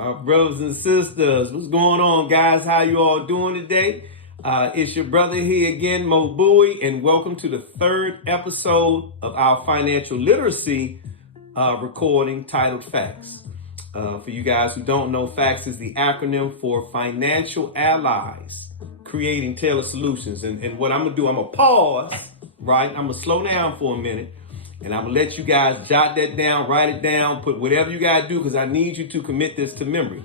My brothers and sisters, what's going on, guys? How you all doing today? It's your brother here again, Mo Bowie, and welcome to the third episode of our financial literacy recording titled Facts. For you guys who don't know, FACTS is the acronym for Financial Allies, Creating Tailored Solutions. And what I'm going to do, I'm going to pause, right? I'm going to slow down for a minute. And I'm going to let you guys jot that down, write it down, put whatever you got to do, because I need you to commit this to memory.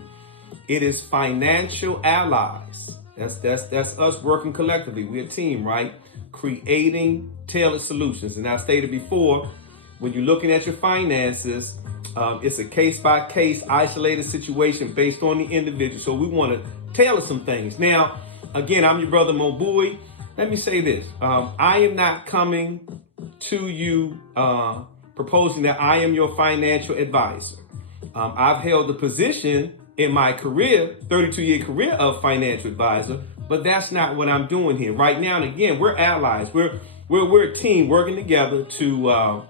It is financial allies. That's us working collectively. We're a team, right? Creating tailored solutions. And I stated before, when you're looking at your finances, it's a case-by-case isolated situation based on the individual. So we want to tailor some things. Now, again, I'm your brother Mo Bowie. Let me say this. I am not coming to you proposing that I am your financial advisor. I've held the position in my career, 32-year career of financial advisor, but that's not what I'm doing here. Right now, and again, we're allies. We're a team working together to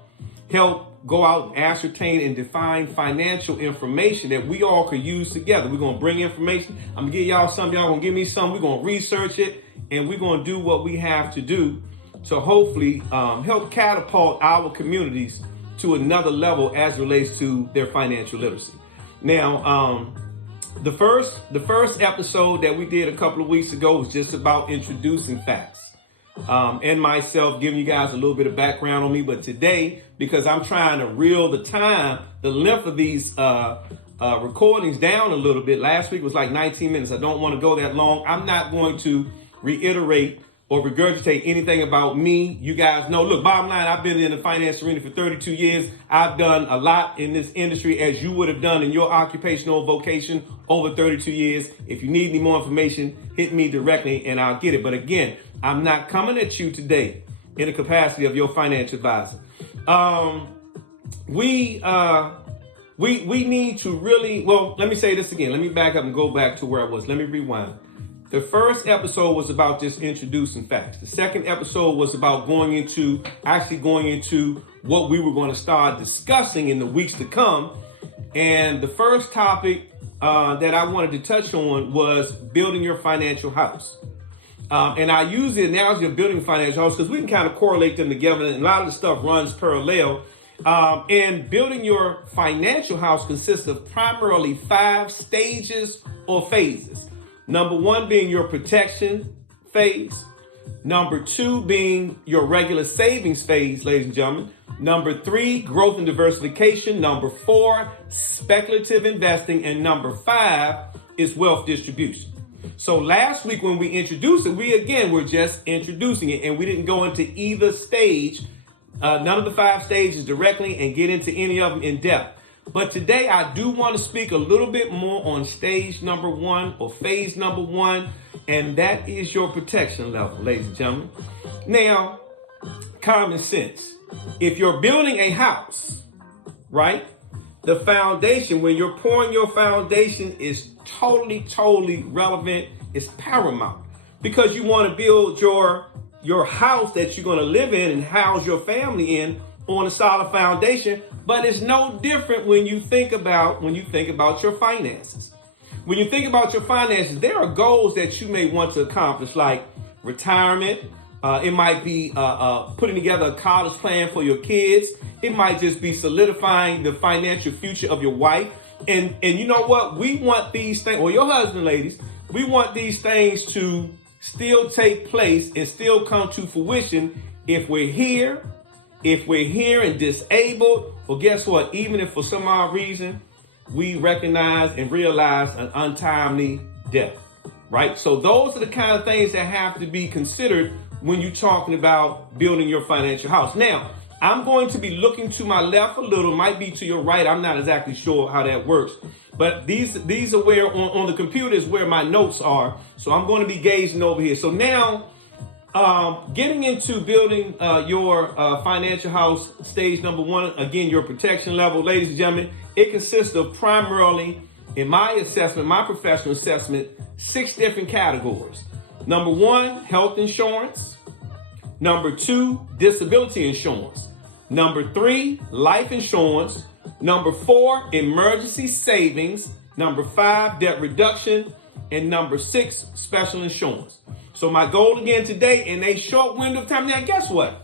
help go out and ascertain and define financial information that we all could use together. We're going to bring information. I'm going to give y'all some. Y'all going to give me some. We're going to research it, and we're going to do what we have to do to hopefully help catapult our communities to another level as relates to their financial literacy. Now, the first episode that we did a couple of weeks ago was just about introducing facts and myself, giving you guys a little bit of background on me. But today, because I'm trying to reel the length of these recordings down a little bit. Last week was like 19 minutes. I don't want to go that long. I'm not going to reiterate or regurgitate anything about me. You guys know, look, bottom line, I've been in the finance arena for 32 years. I've done a lot in this industry, as you would have done in your occupational vocation over 32 years. If you need any more information, hit me directly and I'll get it. But again, I'm not coming at you today in the capacity of your financial advisor. We need to really, well, let me say this again. Let me back up and go back to where I was. Let me rewind. The first episode was about just introducing facts. The second episode was about going into what we were going to start discussing in the weeks to come. And the first topic that I wanted to touch on was building your financial house. And I use the analogy of building a financial house because we can kind of correlate them together, and a lot of the stuff runs parallel. And building your financial house consists of primarily 5 stages or phases. Number 1 being your protection phase. Number 2 being your regular savings phase, ladies and gentlemen. Number 3, growth and diversification. Number 4, speculative investing. And number 5 is wealth distribution. So last week when we introduced it, we're just introducing it, and we didn't go into either stage, none of the 5 stages directly, and get into any of them in depth. But today I do want to speak a little bit more on stage number 1 or phase number 1, and that is your protection level, ladies and gentlemen. Now, common sense. If you're building a house, right, the foundation, when you're pouring your foundation, is totally relevant, is paramount, because you want to build your house that you're going to live in and house your family in on a solid foundation. But it's no different when you think about your finances. When you think about your finances, there are goals that you may want to accomplish, like retirement. It might be putting together a college plan for your kids. It might just be solidifying the financial future of your wife. And you know what? We want these things, or your husband, ladies, we want these things to still take place and still come to fruition if we're here and disabled. Well, guess what? Even if for some odd reason we recognize and realize an untimely death, right? So those are the kind of things that have to be considered when you're talking about building your financial house. Now, I'm going to be looking to my left a little, might be to your right. I'm not exactly sure how that works. But these are where on the computer is where my notes are. So I'm going to be gazing over here. So now, getting into building your financial house, stage number 1, again, your protection level, ladies and gentlemen, it consists of primarily, in my assessment, my professional assessment, 6 different categories. Number 1, health insurance. Number 2, disability insurance. Number 3, life insurance. Number 4, emergency savings. Number 5, debt reduction. And number 6, special insurance. So my goal again today, in a short window of time, now guess what?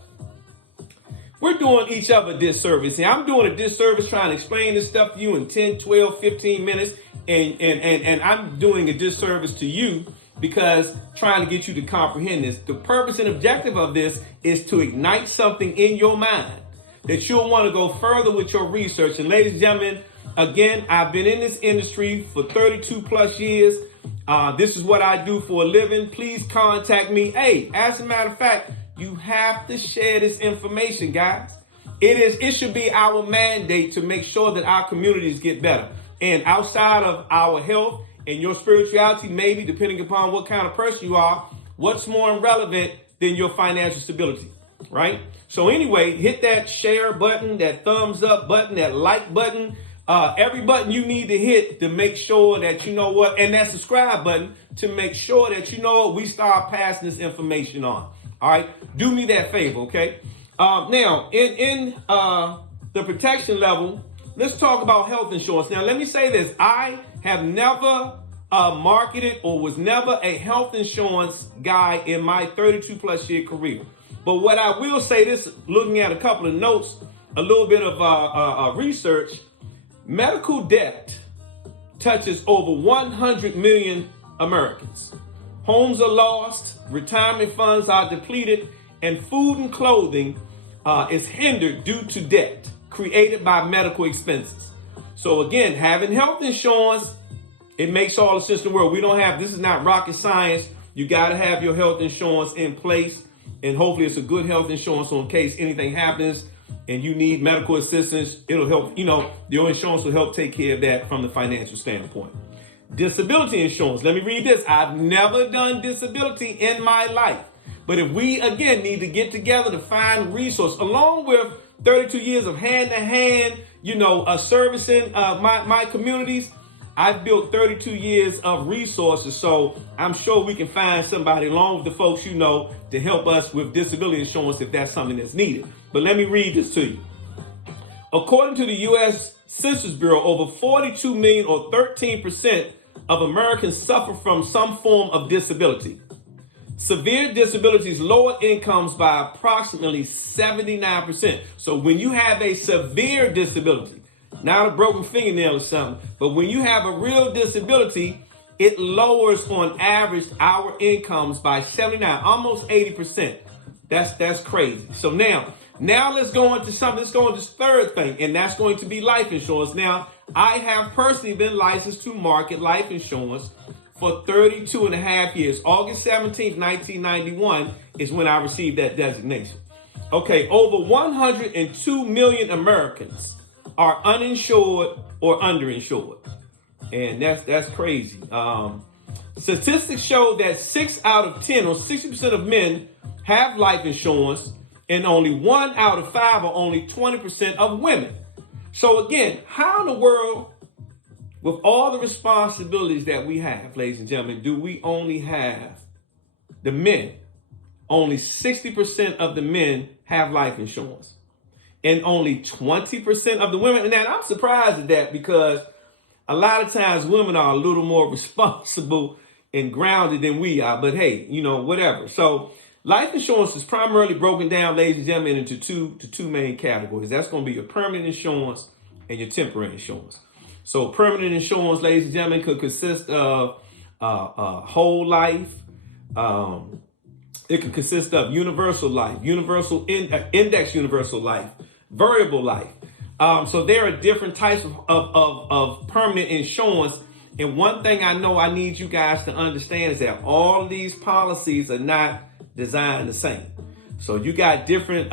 We're doing each other a disservice. And I'm doing a disservice trying to explain this stuff to you in 10, 12, 15 minutes. And I'm doing a disservice to you because trying to get you to comprehend this. The purpose and objective of this is to ignite something in your mind that you'll want to go further with your research. And ladies and gentlemen, again, I've been in this industry for 32 plus years. This is what I do for a living. Please contact me. Hey, as a matter of fact, you have to share this information, guys. It should be our mandate to make sure that our communities get better. And outside of our health and your spirituality, maybe depending upon what kind of person you are, what's more relevant than your financial stability, right? So anyway, hit that share button, that thumbs up button, that like button, every button you need to hit to make sure that you know what, and that subscribe button to make sure that you know what, we start passing this information on. All right, do me that favor, okay? Now, in the protection level, let's talk about health insurance. Now, let me say this. I have never marketed or was never a health insurance guy in my 32 plus year career. But what I will say this, looking at a couple of notes, a little bit of research, medical debt touches over 100 million Americans. Homes are lost, retirement funds are depleted, and food and clothing is hindered due to debt created by medical expenses. So again, having health insurance, it makes all the sense in the world. This is not rocket science. You got to have your health insurance in place, and hopefully it's a good health insurance so in case anything happens and you need medical assistance, it'll help, your insurance will help take care of that from the financial standpoint. Disability insurance. Let me read this. I've never done disability in my life. But if we, again, need to get together to find resources, along with 32 years of hand-to-hand, servicing my communities, I've built 32 years of resources. So I'm sure we can find somebody along with the folks to help us with disability insurance if that's something that's needed. But let me read this to you. According to the U.S. Census Bureau, over 42 million or 13% of Americans suffer from some form of disability. Severe disabilities lower incomes by approximately 79%. So when you have a severe disability, not a broken fingernail or something, but when you have a real disability, it lowers on average our incomes by 79, almost 80%. That's crazy. So now let's go into something. Let's go into this third thing, and that's going to be life insurance. Now, I have personally been licensed to market life insurance for 32 and a half years. August 17th, 1991 is when I received that designation. Okay, over 102 million Americans are uninsured or underinsured. And that's crazy. Statistics show that 6 out of 10 or 60% of men have life insurance, and only 1 out of 5 or only 20% of women. So again, how in the world, with all the responsibilities that we have, ladies and gentlemen, do we only have the men? Only 60% of the men have life insurance, and only 20% of the women. And I'm surprised at that because a lot of times women are a little more responsible and grounded than we are. But hey, whatever. So life insurance is primarily broken down, ladies and gentlemen, into two main categories. That's going to be your permanent insurance and your temporary insurance. So permanent insurance, ladies and gentlemen, could consist of whole life. It can consist of universal life, universal index universal life, variable life. So there are different types of permanent insurance. And one thing I know I need you guys to understand is that all of these policies are not designed the same. So you got different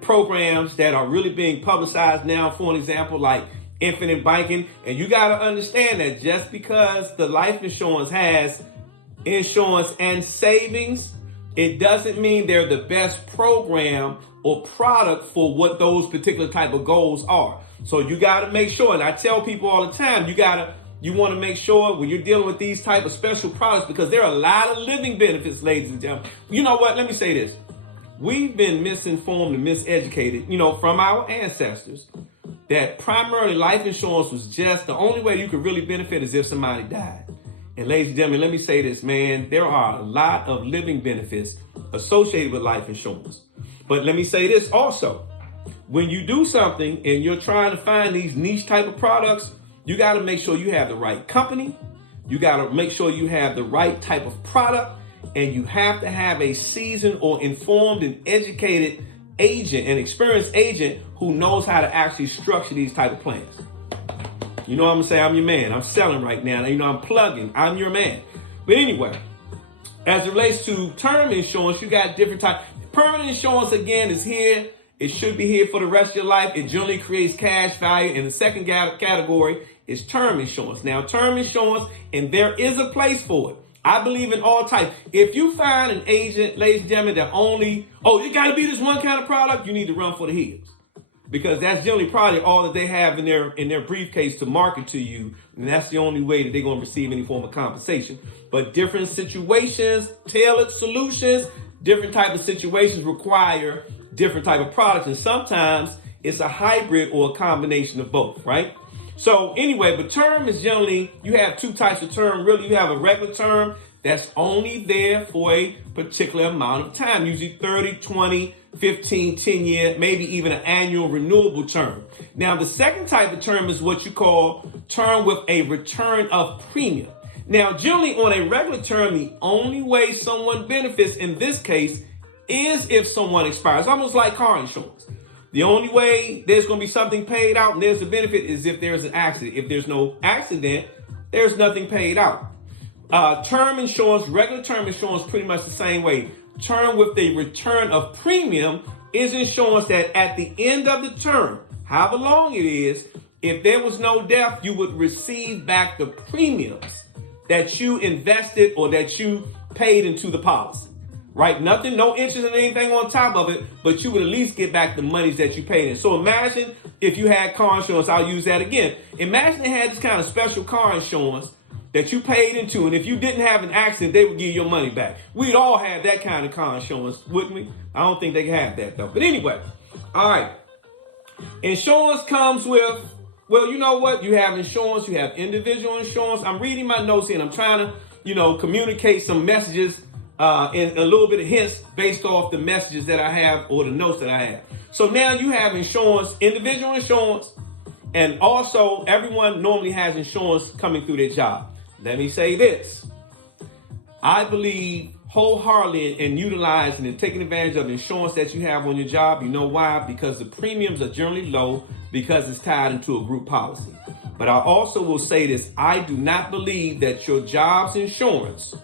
programs that are really being publicized now, for an example, like infinite banking. And you got to understand that just because the life insurance has insurance and savings, it doesn't mean they're the best program or product for what those particular type of goals are. So you got to make sure, and I tell people all the time, you want to make sure when you're dealing with these type of special products, because there are a lot of living benefits, ladies and gentlemen. You know what? Let me say this. We've been misinformed and miseducated, from our ancestors that primarily life insurance was just the only way you could really benefit is if somebody died. And ladies and gentlemen, let me say this, man, there are a lot of living benefits associated with life insurance. But let me say this also, when you do something and you're trying to find these niche type of products, you got to make sure you have the right company. You got to make sure you have the right type of product, and you have to have a seasoned or informed and educated agent, an experienced agent who knows how to actually structure these type of plans. You know what I'm gonna say? I'm your man. I'm selling right now. You know, I'm plugging. I'm your man. But anyway, as it relates to term insurance, you got different types. Permanent insurance, again, is here. It should be here for the rest of your life. It generally creates cash value. And the second category is term insurance. Now, term insurance, and there is a place for it. I believe in all types. If you find an agent, ladies and gentlemen, that only, it got to be this one kind of product, you need to run for the hills. Because that's generally probably all that they have in their briefcase to market to you. And that's the only way that they're going to receive any form of compensation. But different situations, tailored solutions, different type of situations require different type of products. And sometimes it's a hybrid or a combination of both, right? So anyway, but term is generally, you have two types of term. Really, you have a regular term that's only there for a particular amount of time, usually 30, 20, 15, 10 year, maybe even an annual renewable term. Now, the second type of term is what you call term with a return of premium. Now, generally on a regular term, the only way someone benefits in this case is if someone expires, almost like car insurance. The only way there's going to be something paid out and there's a benefit is if there's an accident. If there's no accident, there's nothing paid out. Term insurance, regular term insurance, pretty much the same way. Term with a return of premium is insurance that at the end of the term, however long it is, if there was no death, you would receive back the premiums that you invested or that you paid into the policy. Right? Nothing, no interest and anything on top of it, but you would at least get back the monies that you paid in. So imagine if you had car insurance, I'll use that again. Imagine they had this kind of special car insurance that you paid into, and if you didn't have an accident, they would give you your money back. We'd all have that kind of car insurance, wouldn't we? I don't think they have that though. But anyway, all right. Insurance comes with, well, you know what? You have insurance, you have individual insurance. I'm reading my notes here and I'm trying to, communicate some messages and a little bit of hints based off the messages that I have or the notes that I have. So now you have insurance, individual insurance, and also everyone normally has insurance coming through their job. Let me say this. I believe wholeheartedly in utilizing and taking advantage of the insurance that you have on your job. You know why? Because the premiums are generally low because it's tied into a group policy. But I also will say this. I do not believe that your job's insurance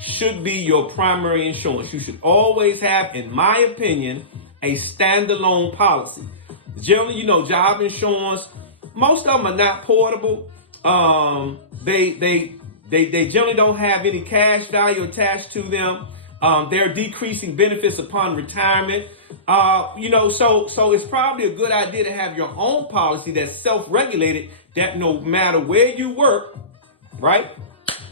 should be your primary insurance. You should always have, in my opinion, a standalone policy. Generally, job insurance, most of them are not portable. They generally don't have any cash value attached to them. They're decreasing benefits upon retirement. So it's probably a good idea to have your own policy that's self-regulated, that no matter where you work, right,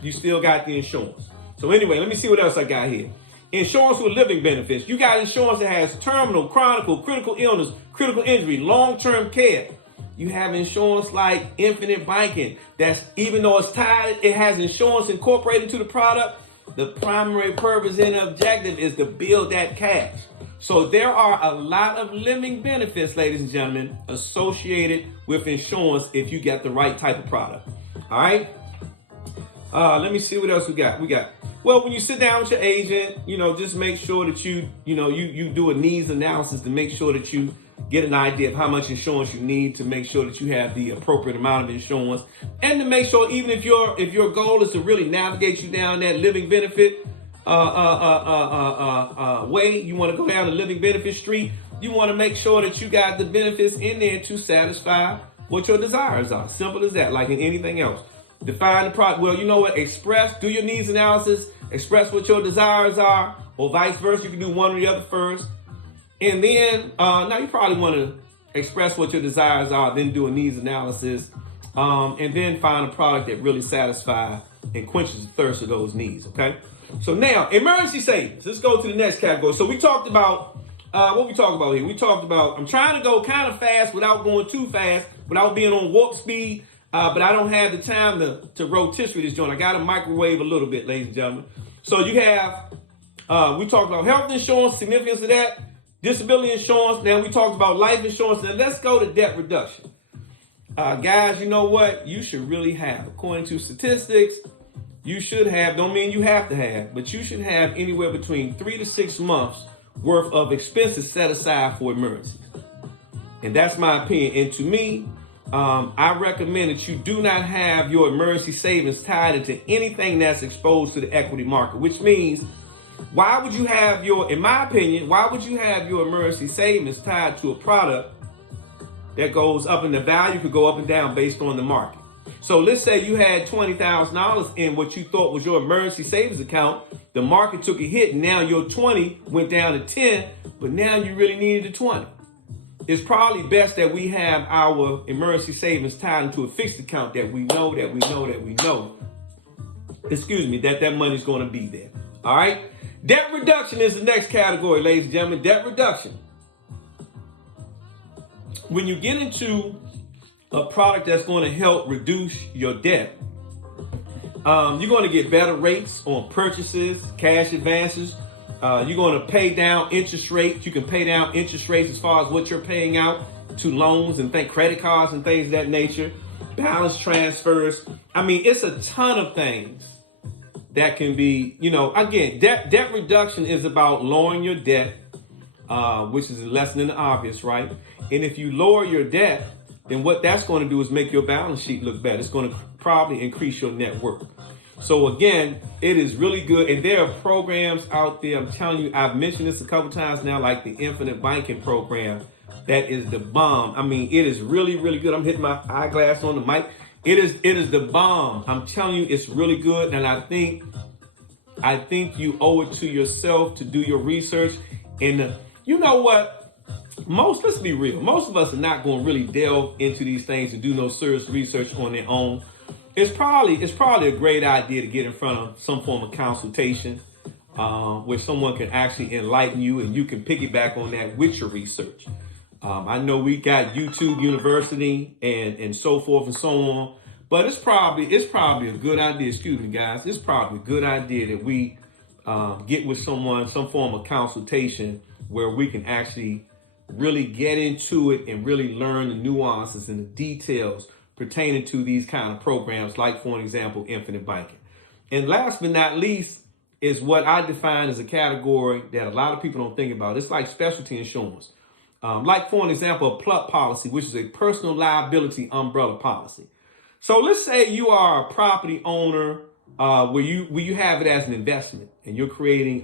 you still got the insurance. So anyway, let me see what else I got here. Insurance with living benefits. You got insurance that has terminal, chronic, critical illness, critical injury, long-term care. You have insurance like infinite banking. That's, even though it's tied, it has insurance incorporated into the product. The primary purpose and objective is to build that cash. So there are a lot of living benefits, ladies and gentlemen, associated with insurance if you get the right type of product. All right. Let me see what else we got. Well, when you sit down with your agent, just make sure that you do a needs analysis to make sure that you get an idea of how much insurance you need, to make sure that you have the appropriate amount of insurance, and to make sure even if your goal is to really navigate you down that living benefit way, you want to go down the living benefit street, you want to make sure that you got the benefits in there to satisfy what your desires are. Simple as that, like in anything else. Define the product. Well, you know what? Do your needs analysis, express what your desires are, or vice versa. You can do one or the other first. And then, now you probably want to express what your desires are, then do a needs analysis, and then find a product that really satisfies and quenches the thirst of those needs, okay? So now, emergency savings. Let's go to the next category. So we talked about, what we talked about here? We talked about, I'm trying to go kind of fast without going too fast, without being on warp speed, but I don't have the time to rotisserie this joint. I got to microwave a little bit, ladies and gentlemen. So you have, we talked about health insurance, significance of that, disability insurance. Now we talked about life insurance. Now let's go to debt reduction. Guys, you know what? You should really have, according to statistics, you should have, don't mean you have to have, but you should have anywhere between 3 to 6 months worth of expenses set aside for emergencies. And that's my opinion. And to me, I recommend that you do not have your emergency savings tied into anything that's exposed to the equity market, which means why would you have in my opinion, why would you have your emergency savings tied to a product that goes up in the value, could go up and down based on the market? So let's say you had $20,000 in what you thought was your emergency savings account. The market took a hit, and now your 20 went down to 10, but now you really needed the 20. It's probably best that we have our emergency savings tied into a fixed account that we know, that that money's going to be there. All right. Debt reduction is the next category, ladies and gentlemen. Debt reduction. When you get into a product that's going to help reduce your debt, you're going to get better rates on purchases, cash advances. You're going to pay down interest rates. You can pay down interest rates as far as what you're paying out to loans and credit cards and things of that nature. Balance transfers. I mean, it's a ton of things that can be, again, debt reduction is about lowering your debt, which is less than the obvious, right? And if you lower your debt, then what that's going to do is make your balance sheet look better. It's going to probably increase your net worth. So again, it is really good. And there are programs out there. I'm telling you, I've mentioned this a couple times now, like the Infinite Banking program. That is the bomb. I mean, it is really, really good. I'm hitting my eyeglass on the mic. It is the bomb. I'm telling you, it's really good. And I think you owe it to yourself to do your research. And you know what? Let's be real. Most of us are not going to really delve into these things and do no serious research on their own. It's probably a great idea to get in front of some form of consultation where someone can actually enlighten you and you can piggyback on that with your research. I know we got YouTube University and so forth and so on, but it's probably a good idea. Excuse me, guys. It's probably a good idea that we get with someone, some form of consultation where we can actually really get into it and really learn the nuances and the details pertaining to these kind of programs, like, for an example, Infinite Banking. And last but not least is what I define as a category that a lot of people don't think about. It's like specialty insurance. Like, for an example, a PLUP policy, which is a personal liability umbrella policy. So let's say you are a property owner where you have it as an investment and you're creating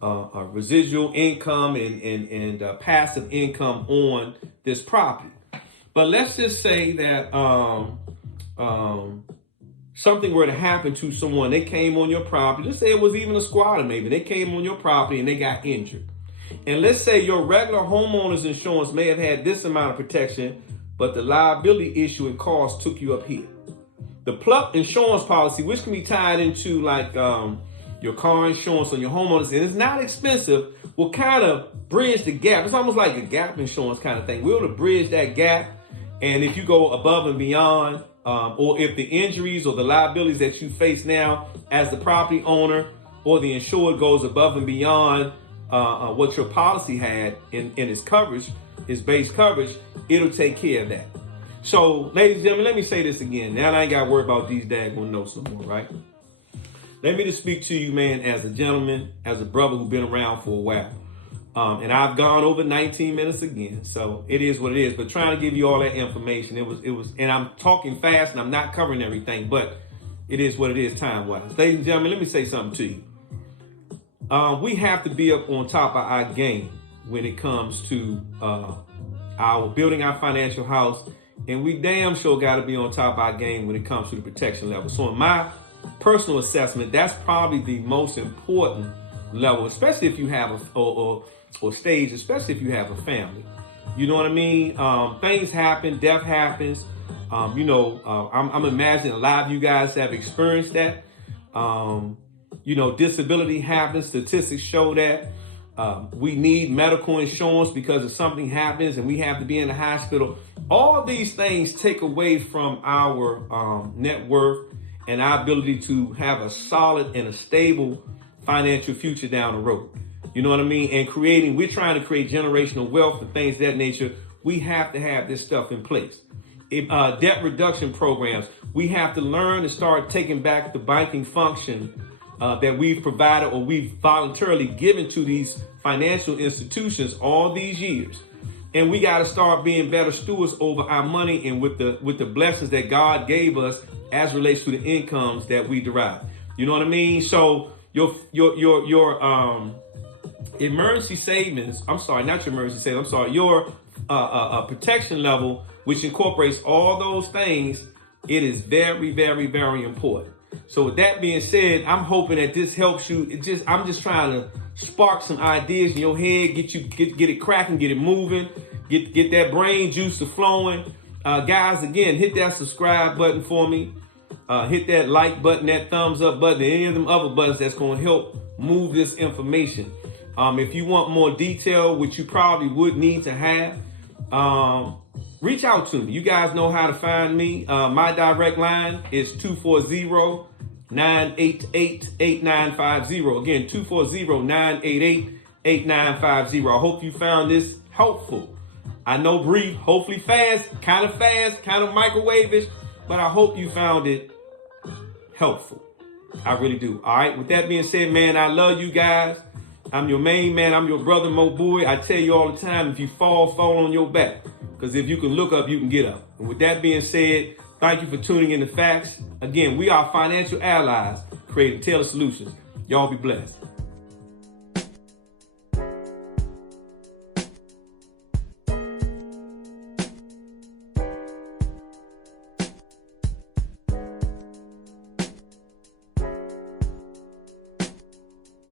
residual income and passive income on this property. But let's just say that something were to happen to someone. They came on your property. Let's say it was even a squatter maybe. They came on your property and they got injured. And let's say your regular homeowner's insurance may have had this amount of protection, but the liability issue and cost took you up here. The PLUP insurance policy, which can be tied into like your car insurance on your homeowners, and it's not expensive, will kind of bridge the gap. It's almost like a gap insurance kind of thing. We're able to bridge that gap. And if you go above and beyond, or if the injuries or the liabilities that you face now as the property owner or the insured goes above and beyond what your policy had in its coverage, its base coverage, it'll take care of that. So, ladies and gentlemen, let me say this again. Now I ain't got to worry about these daggone notes no more, right? Let me just speak to you, man, as a gentleman, as a brother who's been around for a while. And I've gone over 19 minutes again, so it is what it is. But trying to give you all that information, it was, and I'm talking fast and I'm not covering everything, but it is what it is time-wise. Ladies and gentlemen, let me say something to you. We have to be up on top of our game when it comes to our building our financial house, and we damn sure got to be on top of our game when it comes to the protection level. So in my personal assessment, that's probably the most important level, especially if you have or stage, especially if you have a family. You know what I mean? Things happen, death happens. I'm imagining a lot of you guys have experienced that. Disability happens. Statistics show that. We need medical insurance because if something happens and we have to be in the hospital. All of these things take away from our net worth and our ability to have a solid and a stable financial future down the road. You know what I mean? And we're trying to create generational wealth and things of that nature. We have to have this stuff in place. Debt reduction programs. We have to learn to start taking back the banking function that we've provided or we've voluntarily given to these financial institutions all these years. And we got to start being better stewards over our money and with the blessings that God gave us as relates to the incomes that we derive. You know what I mean? So your emergency savings, I'm sorry, not your emergency savings, I'm sorry, your protection level, which incorporates all those things, it is very, very, very important. So with that being said, I'm hoping that this helps you. I'm just trying to spark some ideas in your head, get it cracking, get it moving, get that brain juice flowing. Guys, again, hit that subscribe button for me. Hit that like button, that thumbs up button, and any of them other buttons that's going to help move this information. If you want more detail, which you probably would need to have, reach out to me. You guys know how to find me. My direct line is 240-988-8950. Again, 240-988-8950. I hope you found this helpful. I know brief, hopefully fast, kind of microwave-ish, but I hope you found it helpful. I really do. All right. With that being said, man, I love you guys. I'm your main man. I'm your brother, Mo Boy. I tell you all the time, if you fall on your back. Because if you can look up, you can get up. And with that being said, thank you for tuning in to Facts. Again, we are financial allies creating tailored solutions. Y'all be blessed.